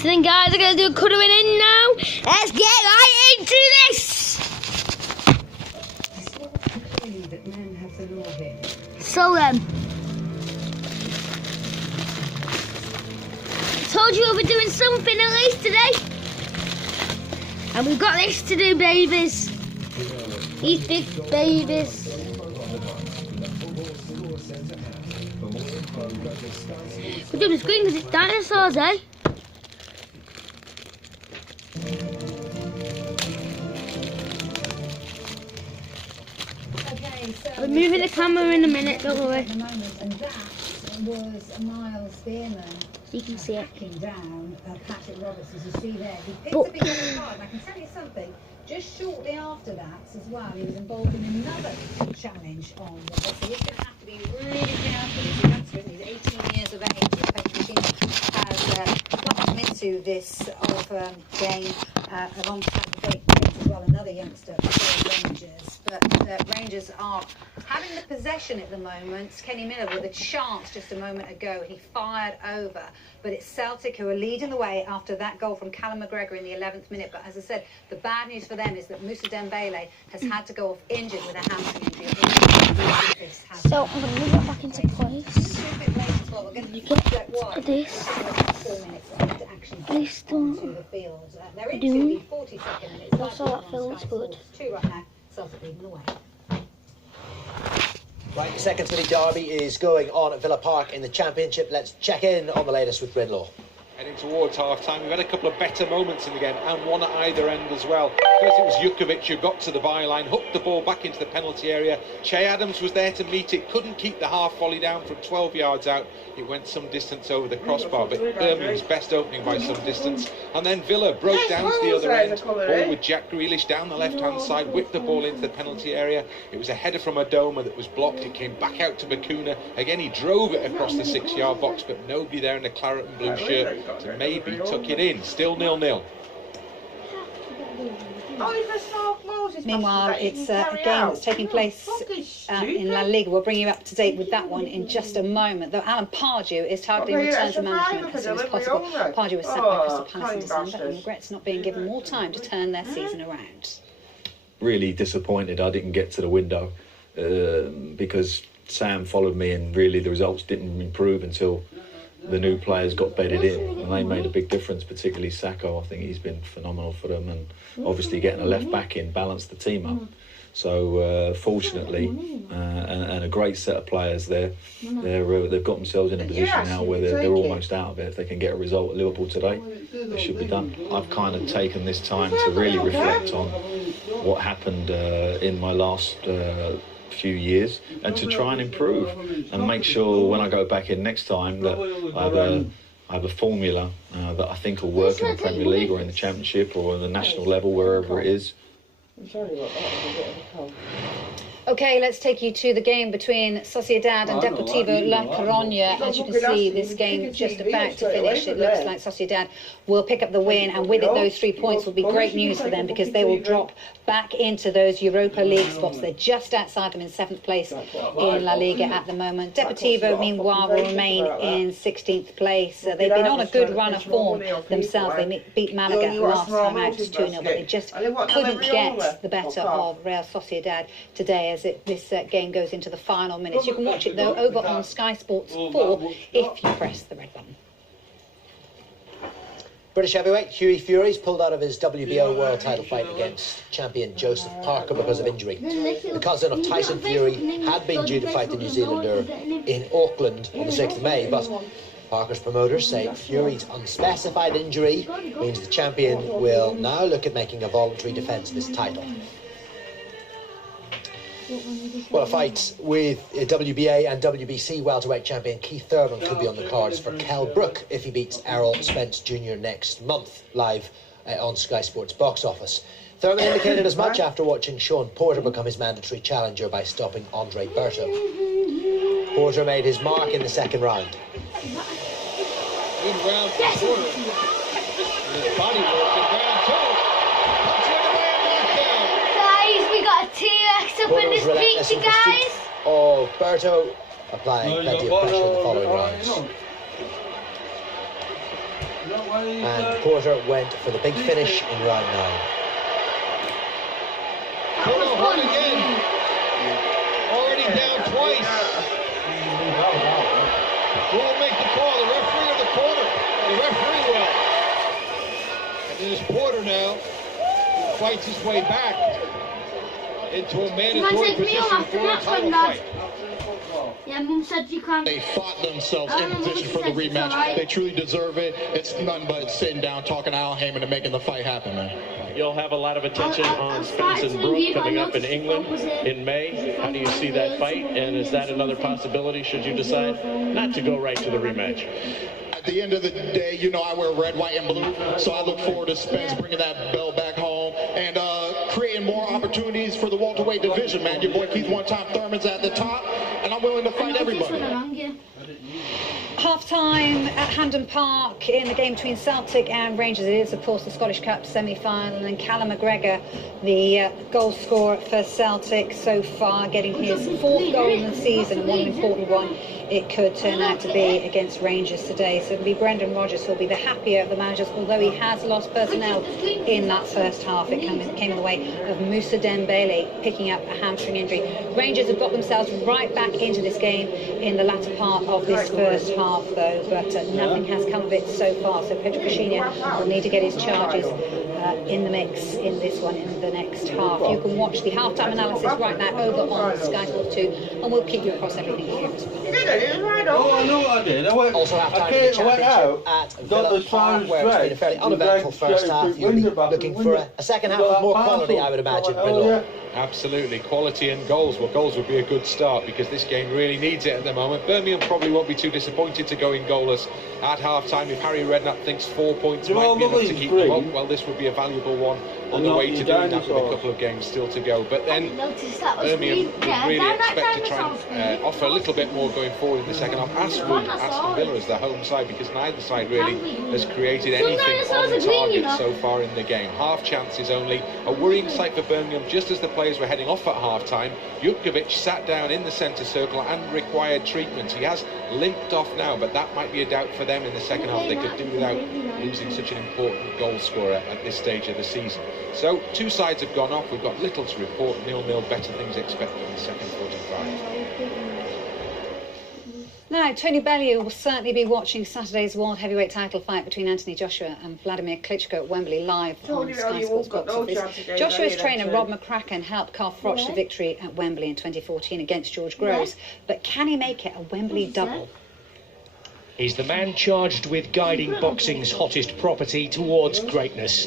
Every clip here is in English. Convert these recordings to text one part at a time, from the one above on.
So then guys, I'm going to do a colouring in now. Let's get right into this. So then, told you we'll be doing something at least today. And we've got this to do, babies. These big babies. We're doing the screen because it's dinosaurs, eh? We're moving the camera in a minute, don't worry. And that was Miles Spearman. So you can see it. Tracking down Patrick Roberts, as you see there. He picked up his own card, and I can tell you something, just shortly after that as well, he was involved in another challenge on the so he's going to have to be really careful. He's a youngster, isn't he? He's 18 years of age. The coach has plucked him into this game alongside the great as well, another youngster for the Rangers. But Rangers are having the possession at the moment. Kenny Miller with a chance just a moment ago. He fired over. But it's Celtic who are leading the way after that goal from Callum McGregor in the 11th minute. But as I said, the bad news for them is that Moussa Dembele has had to go off injured with a hamstring injury. So I'm going to move it back into place. Get this. 4 minutes to actually get onto the field. They're into the 42nd minute. That's all that feels good. 2 right now. Celtic leading the way. Right, the second City derby is going on at Villa Park in the Championship. Let's check in on the latest with Bryn Law. Heading towards half-time, we've had a couple of better moments in the game, and one at either end as well. First it was Jukovic who got to the byline, hooked the ball back into the penalty area. Che Adams was there to meet it, couldn't keep the half volley down from 12 yards out. It went some distance over the crossbar, but Birmingham's best opening by some distance. And then Villa broke down to the other end, ball with Jack Grealish down the left-hand side, whipped the ball into the penalty area. It was a header from Adoma that was blocked. It came back out to Bakuna. Again, he drove it across the 6-yard box, but nobody there in the claret and blue shirt to maybe tuck it in. Still 0-0. Meanwhile, it's a game that's taking place in La Liga. We'll bring you up to date with that one in just a moment. Though Alan Pardew is targeting return to management as soon as possible. Pardew was sacked by Crystal Palace in December and regrets not being given more time to turn their season around. Really disappointed I didn't get to the window because Sam followed me and really the results didn't improve until the new players got bedded in, and they made a big difference, particularly Sacco. I think he's been phenomenal for them, and obviously getting a left back in balanced the team up. So fortunately, and a great set of players there, they've got themselves in a position now where they're almost out of it. If they can get a result at Liverpool today, they should be done. I've kind of taken this time to really reflect on what happened in my last few years, and to try and improve and make sure when I go back in next time that I have a formula that I think will work in the Premier League or in the Championship or on the national level, wherever it is. Okay, let's take you to the game between Sociedad and Deportivo La Coruña. As you can see, this game is just about to finish. It looks like Sociedad will pick up the win, and with it, those 3 points will be great news for them because they will drop back into those Europa League spots. They're just outside them in 7th place in La Liga at the moment. Deportivo, meanwhile, will remain in 16th place. They've been on a good run of form themselves. They beat Malaga last time out 2-0, but they just couldn't get the better of Real Sociedad today as this game goes into the final minutes. You can watch it, though, over on Sky Sports 4 if you press the red button. British heavyweight Hughie Fury's pulled out of his WBO world title fight against champion Joseph Parker because of injury. The cousin of Tyson Fury had been due to fight the New Zealander in Auckland on the 6th of May, but Parker's promoters say Fury's unspecified injury means the champion will now look at making a voluntary defence of his title. Well, a fight with WBA and WBC welterweight champion Keith Thurman could be on the cards for Kell Brook if he beats Errol Spence Jr. next month, live on Sky Sports box office. Thurman indicated as much after watching Sean Porter become his mandatory challenger by stopping Andre Berto. Porter made his mark in the second round. Good round for Porter. And his body work in round 2. We got a T-Rex up in this picture, guys. Of Berto applying plenty of pressure in the following rounds. and Porter went for the big finish in round 9. Porter hurt again. Already down twice. Who will make the call, the referee or the Porter? The referee will. And there's Porter now, who fights his way back into a mandatory position for a title fight. Yeah, Mum said you can't. They fought themselves in position for the rematch. They truly deserve it. It's nothing but sitting down, talking to Al Heyman and making the fight happen, man. You'll have a lot of attention on Spence and Brook coming up in England in May. How do you see that fight? And is that another possibility should you decide not to go right to the rematch? At the end of the day, you know I wear red, white, and blue, so I look forward to Spence bringing that belt back home and creating more opportunities for the welterweight division, man. Your boy Keith One-Time Thurman's at the top, and I'm willing to fight everybody. Half-time at Hampden Park in the game between Celtic and Rangers. It is, of course, the Scottish Cup semi-final, and Callum McGregor, the goal scorer for Celtic so far, getting his 4th goal in the season, and one important one it could turn out to be against Rangers today. So it'll be Brendan Rodgers who'll be the happier of the managers, although he has lost personnel in that first half. It came in the way of Moussa Dembele picking up a hamstring injury. Rangers have got themselves right back into this game in the latter part of this first half, though, but nothing has come of it so far. So Pedro Caixinha will need to get his charges in the mix in this one in the next half. You can watch the half-time analysis right now over on Sky Sports 2, and we'll keep you across everything here as well. Oh, I know what I did. Also half-time in the Championship at Villa Park, where it's been a fairly uneventful first half. You'll be looking for a second half with more quality, I would imagine, below. Absolutely, quality and goals. Well, goals would be a good start because this game really needs it at the moment. Birmingham probably won't be too disappointed to go in goalless at half-time. If Harry Redknapp thinks 4 points might be enough to keep them up, well, this would be a valuable one on the way to doing that with a couple of games still to go. But then Birmingham would really expect to try and offer a little bit more going forward in the second half, as would Aston Villa as the home side, because neither side really has created anything on target so far in the game. Half chances only. A worrying sight for Birmingham just as the players were heading off at half-time. Jutkiewicz sat down in the centre circle and required treatment. He has limped off now, but that might be a doubt for them in the second half. They could do without losing such an important goal scorer at this stage of the season. So, two sides have gone off. We've got little to report. 0-0, better things expected in the second 45. Now, Tony Bellew will certainly be watching Saturday's World Heavyweight title fight between Anthony Joshua and Vladimir Klitschko at Wembley live on Sky Sports Box Office. Joshua's trainer Rob McCracken helped Carl Froch the victory at Wembley in 2014 against George Groves, but can he make it a Wembley double? He's the man charged with guiding boxing's hottest property towards greatness.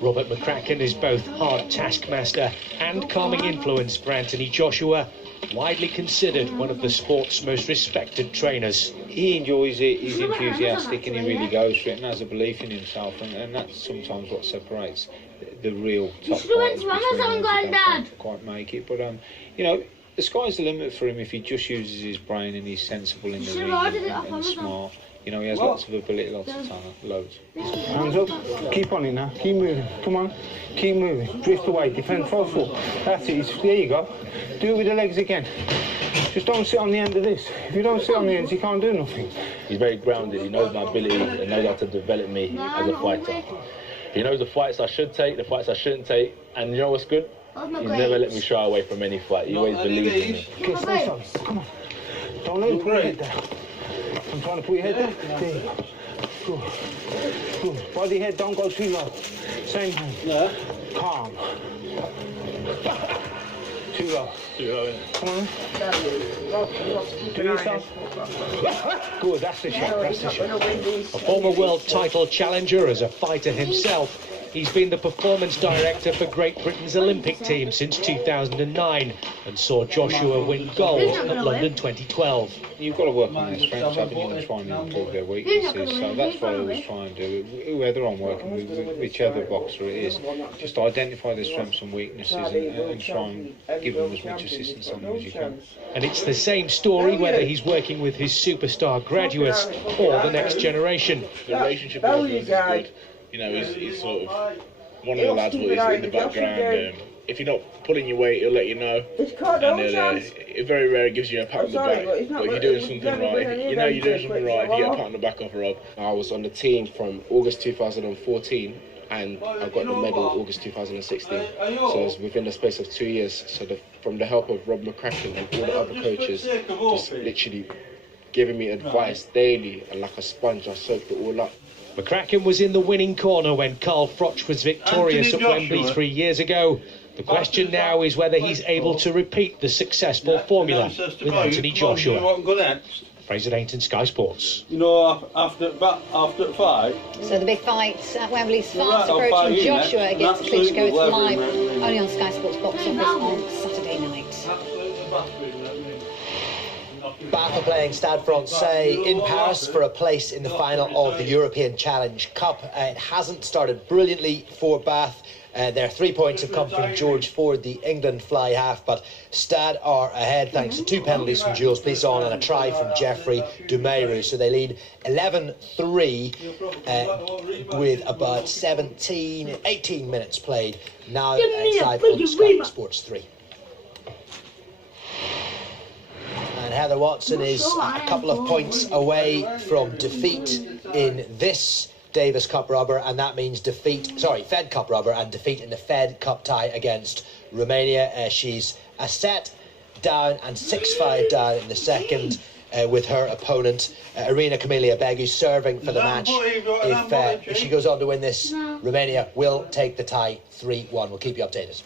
Robert McCracken is both hard taskmaster and calming influence for Anthony Joshua, widely considered one of the sport's most respected trainers. He enjoys it, he's enthusiastic, and he really goes for it and has a belief in himself, and that's sometimes what separates the real top fighters between those who don't quite make it. But you know, the sky's the limit for him if he just uses his brain and he's sensible in the ring and smart. You know, he has lots of ability, lots of talent, loads. Hands up, keep on it now, keep moving, come on, keep moving, drift away, defend, fall full. That's it, there you go. Do it with the legs again. Just don't sit on the end of this. If you don't sit on the ends, you can't do nothing. He's very grounded, he knows my ability and knows how to develop me as a fighter. He knows the fights I should take, the fights I shouldn't take, and you know what's good? He's never let me shy away from any fight, he always believes in me. Okay, stay solid, come on. Don't let him put your head down. I'm trying to put your head down. There you go. Good. Good. Body head, don't go too low. Same hand. Yeah. Calm. Too low. Too low, yeah. Come on. Do yourself. Good, that's the shot, that's the shot. A former world title challenger as a fighter himself, he's been the performance director for Great Britain's Olympic team since 2009 and saw Joshua win gold at London 2012. You've got to work on their strengths, haven't you, and try and improve their weaknesses. So that's what I always try and do. Whether I'm working with whichever boxer it is, just identify their strengths and weaknesses and try and give them as much assistance on them as you can. And it's the same story whether he's working with his superstar graduates or the next generation. The relationship with him is good. You know, he's sort of one of the lads who is in the background, if you're not pulling your weight, he'll let you know. And it very rarely gives you a pat on the back. But if you're doing something right, you know you're doing something right if you get a pat on the back off Rob. I was on the team from August 2014 and I got the medal August 2016. So it was within the space of 2 years. So from the help of Rob McCracken and all the other coaches, just literally giving me advice daily, and like a sponge, I soaked it all up. McCracken was in the winning corner when Carl Froch was victorious at Wembley 3 years ago. The question now is whether he's able to repeat the successful formula with Anthony Joshua. Fraser Dainton, Sky Sports. You know, after the fight. So the big fight at Wembley's fast approaching. Joshua against Klitschko. It's live only on Sky Sports box office on Saturday night. Bath are playing Stade Francais in Paris for a place in the final of the European Challenge Cup. It hasn't started brilliantly for Bath. Their 3 points have come from George Ford, the England fly half, but Stade are ahead thanks to 2 penalties from Jules Plisson and a try from Jeffrey Dumeru. So they lead 11-3 with about 18 minutes played. Now it's live on Sky Sports 3. And Heather Watson is a couple of points away from defeat in this Davis Cup rubber, and that means Fed Cup rubber and defeat in the Fed Cup tie against Romania. She's a set down and 6-5 down in the second with her opponent, Irina Camelia Begu, serving for the match. If she goes on to win this, Romania will take the tie 3-1. We'll keep you updated.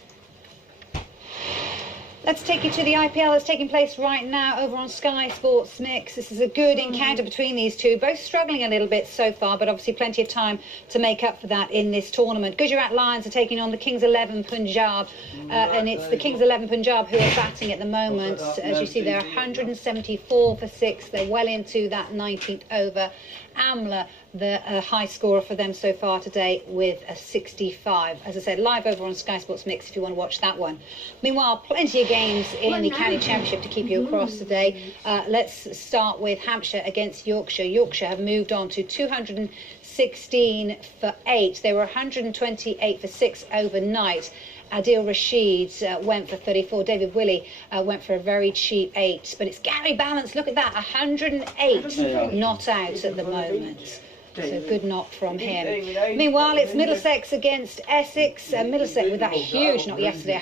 Let's take you to the IPL that's taking place right now over on Sky Sports Mix. This is a good encounter between these two, both struggling a little bit so far, but obviously plenty of time to make up for that in this tournament. Gujarat Lions are taking on the Kings 11 Punjab, and it's the Kings 11 Punjab who are batting at the moment. As you see, they're 174 for 6. They're well into that 19th over. Amla, the high scorer for them so far today with a 65. As I said, live over on Sky Sports Mix if you want to watch that one. Meanwhile, plenty of games in the County Championship to keep you across today. Let's start with Hampshire against Yorkshire. Yorkshire have moved on to 216 for 8. They were 128 for 6 overnight. Adil Rashid went for 34. David Willey went for a very cheap 8. But it's Gary Balance. Look at that. 108 not out at the moment. So good knock from him. Meanwhile, it's Middlesex against Essex. Middlesex with that huge knock yesterday.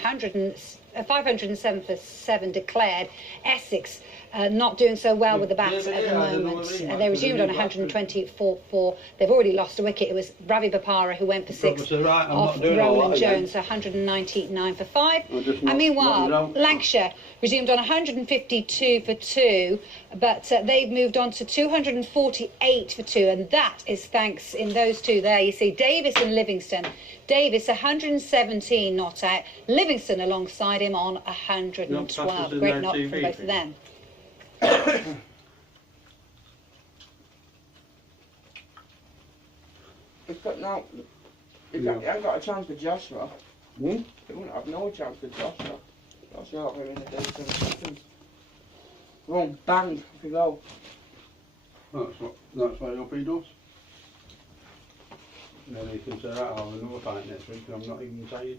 507 for 7 declared. Essex not doing so well with the bats at the moment. They resumed on 124-4. They've already lost a wicket. It was Ravi Bopara who went for 6 off Roland Jones, 199 for 5. And meanwhile, Lancashire resumed on 152 for 2, but they've moved on to 248 for 2, and that is thanks in those two there. You see Davis and Livingston. Davis 117 not out. Livingston alongside him on 112. Great knock from both of them. He hasn't got a chance for Joshua. He wouldn't have no chance for Joshua. Joshua got him in the day 7 seconds. Wrong, bang, off you go. That's what he does. And then he can say, right, I'll have another fight next week and I'm not even tired.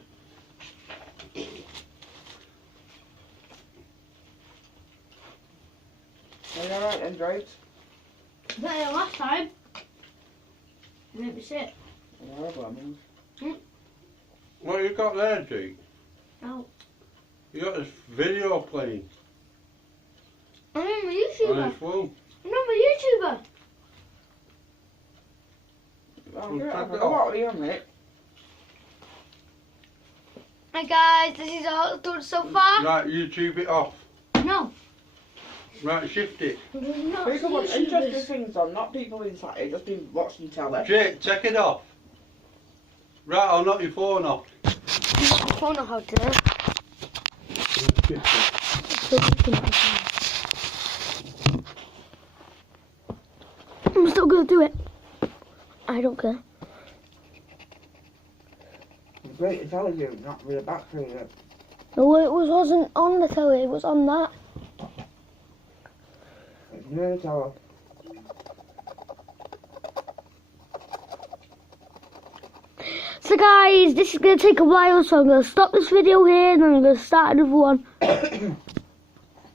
Are you alright then, Drake? Better last time. Let me sit. What you got there, Jake? Oh. You got this video playing. I'm a YouTuber. On his phone. I'm a YouTuber. What are you on, mate? Hi guys, this is all I've done so far. Right, YouTube it off. No. Right, shift it. People want interesting things on, not people inside here just been watching telly. Jake, take it off. Right, I'll knock your phone off. My phone off how to. I'm still gonna do it. I don't care. It's great to tell you, not with a battery in it. No, it wasn't on the telly, it was on that. It's near the tower. So guys, this is going to take a while, so I'm going to stop this video here and then I'm going to start another one.